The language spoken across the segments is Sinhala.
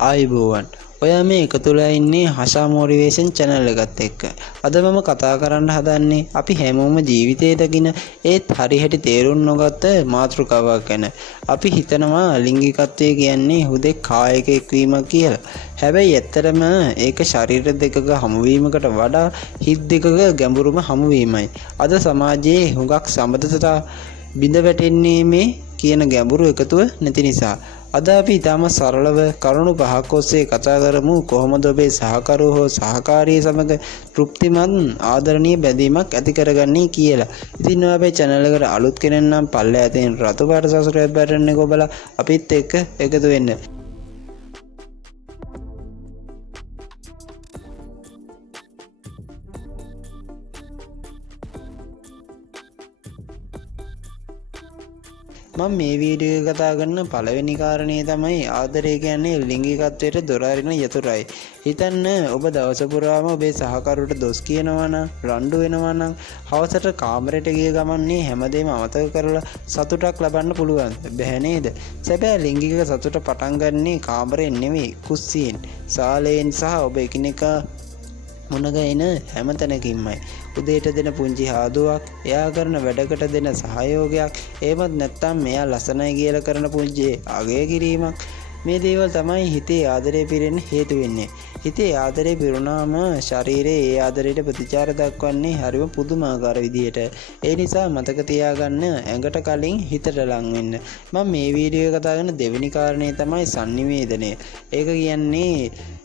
ආයුබෝවන්. ඔයා මේ එකතුලා ඉන්නේ හෂා මොටිවේෂන් channel එකත් එක්ක. අද මම කතා කරන්න හදන්නේ අපි හැමෝම ජීවිතේ දකින ඒත් හරියට තේරුම් නොගත්ත මාතෘකාවක් ගැන. අපි හිතනවා ලිංගිකත්වය කියන්නේ හුදෙක් කායික එක්වීමක් කියලා. හැබැයි ඇත්තටම ඒක ශරීර දෙකක හමුවීමකට වඩා හිත් දෙකක ගැඹුරුම හමුවීමයි. අද සමාජයේ හුඟක් සම්බන්ධතා බිඳ වැටෙන්නේ මේ කියන ගැඹුරු එකතුව නැති නිසා. අද අපි ඊටම සරලව කරුණු පහක් ඔස්සේ කතා කරමු කොහොමද ඔබේ සහකරු හෝ සහකාරිය සමග තෘප්තිමත් ආදරණීය බැඳීමක් ඇති කරගන්නේ කියලා. ඉතින් ඔයා අපේ channel එකට අලුත් කෙනෙක් නම් පල්ලෙහා තියෙන රතු පාට subscribe button එක ඔබලා අපිත් එක්ක එකතු වෙන්න. මම මේ වීඩියෝ එක කතා කරන පළවෙනි කාරණේ තමයි ආදරය කියන්නේ ලිංගිකත්වයට දොර අරින යතුරුයි. හිතන්න ඔබ දවස පුරාම ඔබේ සහකරුට දොස් කියනවා නම්, රණ්ඩු වෙනවා නම්, හවසට කාමරයට ගිය ගමන්නේ හැමදේම අමතක කරලා සතුටක් ලබන්න පුළුවන්. බැහැ නේද? සැබෑ ලිංගික සතුට පටන් ගන්නේ කාමරයෙන් නෙවෙයි, කුස්සියෙන්, සාලයෙන් සහ ඔබ එකිනෙකා මුණගැහෙන හැම තැනකින්මයි. උදේට දෙන පුංචි හාදුවක්, එයා කරන වැඩකට දෙන සහයෝගයක්, එහෙමත් නැත්නම් මෙයා ලස්සනයි කියලා කරන පුංචි අගය කිරීමක්. මේ දේවල් තමයි හිතේ ආදරය පිරෙන්න හේතු වෙන්නේ. හිතේ ආදරය පිරුණාම ශරීරයේ ඒ ආදරයට ප්‍රතිචාර දක්වන්නේ හරිම පුදුමාකාර විදිහට. ඒ නිසා මතක තියාගන්න ඇඟට කලින් හිතට ලං වෙන්න. මම මේ වීඩියෝ එක කතා කරන දෙවෙනි කාරණේ තමයි sannivedanaය. ඒක කියන්නේ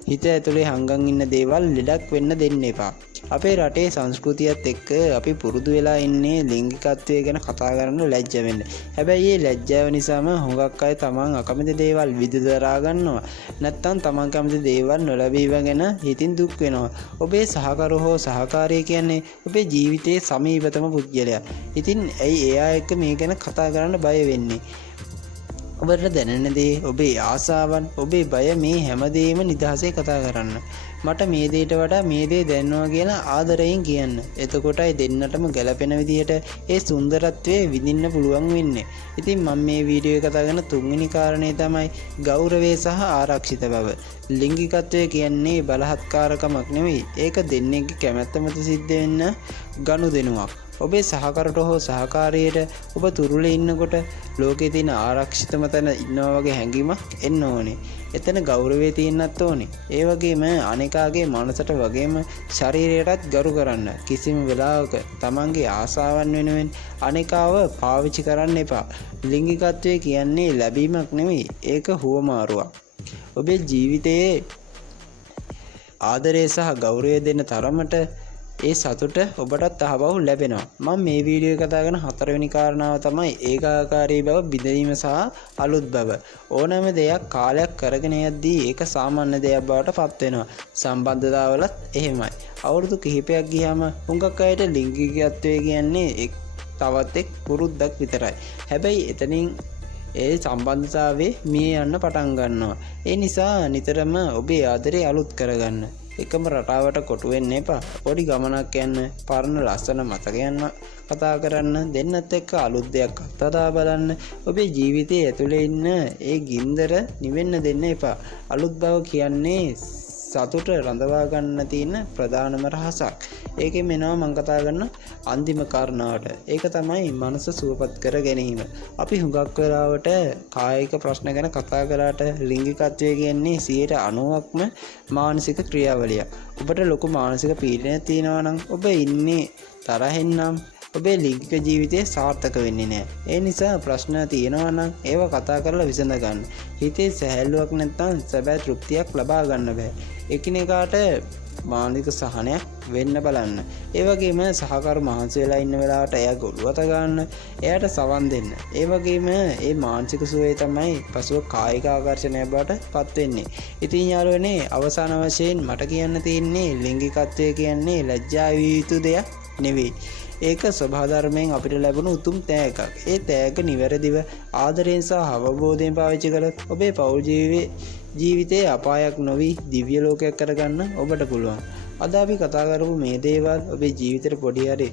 හිත ඇතුලේ හංගන් ඉන්න දේවල් ලෙඩක් වෙන්න දෙන්න එපා. අපේ රටේ සංස්කෘතියත් එක්ක අපි පුරුදු වෙලා ඉන්නේ ලිංගිකත්වය ගැන කතා කරන්න ලැජ්ජ වෙන්න. හැබැයි මේ ලැජ්ජාව නිසාම හුඟක් අය තමන් අකමැති දේවල් විදදරා ගන්නවා. නැත්තම් තමන් කැමති දේවල් නොලැබීම ගැන හිතින් දුක් වෙනවා. ඔබේ සහකරු හෝ සහකාරිය කියන්නේ ඔබේ ජීවිතයේ සමීපතම පුද්ගලයා. ඉතින් ඇයි එයා එක්ක මේ ගැන කතා කරන්න බය වෙන්නේ? ඔබට දැනෙන දේ, ඔබේ ආසාවන්, ඔබේ බය මේ හැමදේම නිදහසේ කතා කරන්න. මට මේ දේට වඩා මේ දේ දැනනවා කියලා ආදරයෙන් කියන්න. එතකොටයි දෙන්නටම ගැළපෙන විදිහට ඒ සුන්දරත්වයේ විඳින්න පුළුවන් වෙන්නේ. ඉතින් මම මේ වීඩියෝ එක කතා කරන තුන්වෙනි කාරණේ තමයි ගෞරවය සහ ආරක්ෂිත බව. ලිංගිකත්වය කියන්නේ බලහත්කාරකමක් නෙවෙයි. ඒක දෙන්නෙක්ගේ කැමැත්ත මත සිද්ධ වෙන්න ගනුදෙනුවක්. ඔබේ සහකරට හෝ සහකාරියට ඔබ තුරුලේ ඉන්නකොට ලෝකේ තියෙන ආරක්ෂිතම තැන ඉන්නවා වගේ හැඟීමක් එන්න ඕනේ. එතන ගෞරවය තියෙන්නත් ඕනේ. ඒ වගේම අනිකාගේ මනසට වගේම ශරීරයටත් ගරු කරන්න. කිසිම වෙලාවක තමන්ගේ ආසාවන් වෙනුවෙන් අනිකාව පාවිච්චි කරන්න එපා. ලිංගිකත්වය කියන්නේ ලැබීමක් නෙවෙයි. ඒක හුවමාරුවක්. ඔබේ ජීවිතයේ ආදරය සහ ගෞරවය දෙන තරමට ඒ සතුට ඔබටත් අහබහු ලැබෙනවා. මම මේ වීඩියෝ එක කතා කරන හතරවෙනි කාරණාව තමයි ඒකාකාරී බව, බිඳීම සහ අලුත් බව. ඕනෑම දෙයක් කාලයක් කරගෙන යද්දී ඒක සාමාන්‍ය දෙයක් බවට පත් වෙනවා. සම්බන්ධතාවලත් එහෙමයි. අවුරුදු කිහිපයක් ගියාම හුඟක් අයට ලිංගිකත්වය කියන්නේ තවත් එක් පුරුද්දක් විතරයි. හැබැයි එතනින් ඒ සම්බන්ධතාවයේ මිය යන්න පටන් ගන්නවා. ඒ නිසා නිතරම ඔබේ ආදරේ අලුත් කරගන්න. එකම රටාවට කොටු වෙන්න එපා. පොඩි ගමනක් යන්න, පරණ ලස්සන මතකයන් කතා කරන්න, දෙන්නත් එක්ක අලුත් දෙයක් අත්දැක බලන්න. ඔබේ ජීවිතයේ ඇතුලේ ඉන්න ඒ ගින්දර නිවෙන්න දෙන්න එපා. අලුත් බව කියන්නේ සතුට රඳවා ගන්න තියෙන ප්‍රධානම රහසක්. ඒකෙන් මෙනවා මම කතා කරන අන්තිම කාරණාවට. ඒක තමයි මනස සුවපත් කර ගැනීම. අපි හුඟක් වෙලාවට කායික ප්‍රශ්න ගැන කතා කරාට ලිංගිකත්වය කියන්නේ 90%ක්ම මානසික ක්‍රියාවලියක්. ඔබට ලොකු මානසික පීඩනයක් තියෙනවා නම්, ඔබ ඉන්නේ තරහෙන් නම් ඔබේ ලිංගික ජීවිතය සාර්ථක වෙන්නේ නැහැ. ඒ නිසා ප්‍රශ්න තියෙනවා නම් ඒව කතා කරලා විසඳ ගන්න. හිතේ සැහැල්ලුවක් නැත්නම් සැබෑ තෘප්තියක් ලබා ගන්න බෑ. එකිනෙකාට මානසික සහනයක් වෙන්න බලන්න. ඒ වගේම සහකරු මහන්සි වෙලා ඉන්න වෙලාවට එයා ගොළුවත ගන්න, එයාට සවන් දෙන්න. ඒ වගේම මේ මානසික සුවය තමයි පසුව කායික ආකර්ෂණය බවට පත් වෙන්නේ. ඉතින් යාළුවනේ, අවසාන වශයෙන් මට කියන්න තියෙන්නේ ලිංගිකත්වය කියන්නේ ලැජ්ජා විය යුතු දෙයක් නෙවෙයි. ඒක ස්වභාවධර්මයෙන් අපිට ලැබුණු උතුම් තෑග්ගක්. ඒ තෑග්ග නිවැරදිව ආදරයෙන් සහ අවබෝධයෙන් පාවිච්චි කළොත් ඔබේ පෞල් ජීවිතයේ අපායක් නොවි දිව්‍ය ලෝකයක් කරගන්න ඔබට පුළුවන්. අද අපි කතා කරපු මේ දේවල් ඔබේ ජීවිතේට පොඩි හරි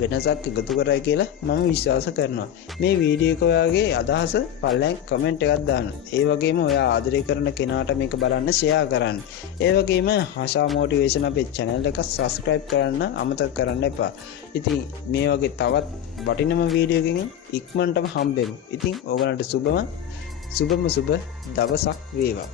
වෙනසක් එකතු කරයි කියලා මම විශ්වාස කරනවා. මේ වීඩියෝ එක ඔයාගේ අදහස පල්ලෙන් කමෙන්ට් එකක් දාන්න. ඒ වගේම ඔයා ආදරය කරන කෙනාට මේක බලන්න ෂෙයා කරන්න. ඒ වගේම හෂා මොටිවේෂන් අපේ channel එක subscribe කරන්න අමතක කරන්න එපා. ඉතින් මේ වගේ තවත් වටිනම වීඩියෝ එකකින් ඉක්මනටම හම්බෙමු. ඉතින් ඕගලන්ට සුබම දවසක් වේවා.